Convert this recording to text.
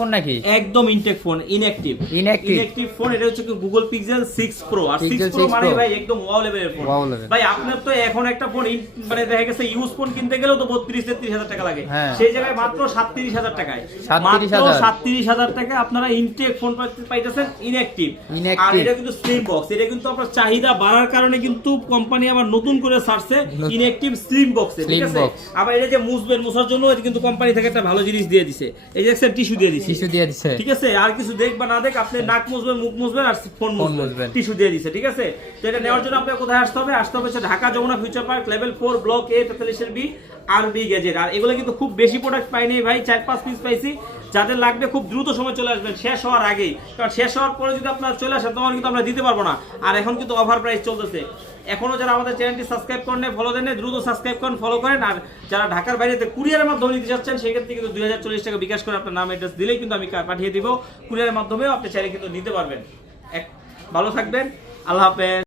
Phone নাকি? একদম intact phone, inactive phone. এটা হচ্ছে গুগল পিক্সেল 6 প্রো। আর 6 প্রো মানে ভাই একদম ওয়াও লেভেলের ফোন ভাই। আপনার তো এখন একটা ফোন মানে দেখা গেছে ইউজ ফোন কিনতে গেলেও তো 32-33 হাজার টাকা লাগে, সেই জায়গায় মাত্র 37,000 টাকায়, মাত্র 37,000 টাকা আপনারা ইনটেক ফোন পাইতেছেন ইনঅ্যাকটিভ। আর এটা কিন্তু স্লিম বক্স, এটা কিন্তু আপনার চাহিদা বাড়ার কারণে কিন্তু কোম্পানি আবার নতুন করে ছাড়ছে ইনঅ্যাকটিভ স্লিম বক্সে, ঠিক আছে? আবার এটা যে মুছার জন্য এটা কিন্তু কোম্পানি থেকে একটা ভালো জিনিস দিয়ে দিছে, এই যে একটা টিস্যু দিয়ে দিছে, ঠিক আছে? আর কিছু দেখ বা না দেখ, আপনি নাক মুছবেন, মুখ মুছবেন আর ফোন মুছবেন, টিস্যু দিয়ে দিছে, ঠিক আছে? তো এটা নেওয়ার জন্য আপনাকে কোথায় আসতে হবে? Dhaka Jamuna future park, level 4, block A, 43 B, RB gadget. আর এগুলো কিন্তু খুব বেশি প্রোডাক্ট পাইনি ভাই, 4-5 পিস পাইছি। যাদের লাগবে খুব দ্রুত সময় চলে আসবেন, শেষ হওয়ার আগেই, কারণ শেষ হওয়ার পরে যদি আপনারা চলে আসেন তখন কিন্তু আমরা দিতে পারবো না। আর এখন কিন্তু অফার প্রাইস চলতেছে। এখনো যারা আমাদের চ্যানেলটি সাবস্ক্রাইব করেন, ফলো দেন, দ্রুত সাবস্ক্রাইব করেন, ফলো করেন। আর যারা ঢাকার বাইরেতে কুরিয়ারের মাধ্যমে নিতে যাচ্ছেন, সেক্ষেত্রে কিন্তু 2040 টাকা বিকাশ করে আপনার নাম অ্যাড্রেস দিলেই কিন্তু আমি পাঠিয়ে দিব। কুরিয়ারের মাধ্যমেও আপনি চাইলে কিন্তু নিতে পারবেন। ভালো থাকবেন, আল্লাহ হাফেজ।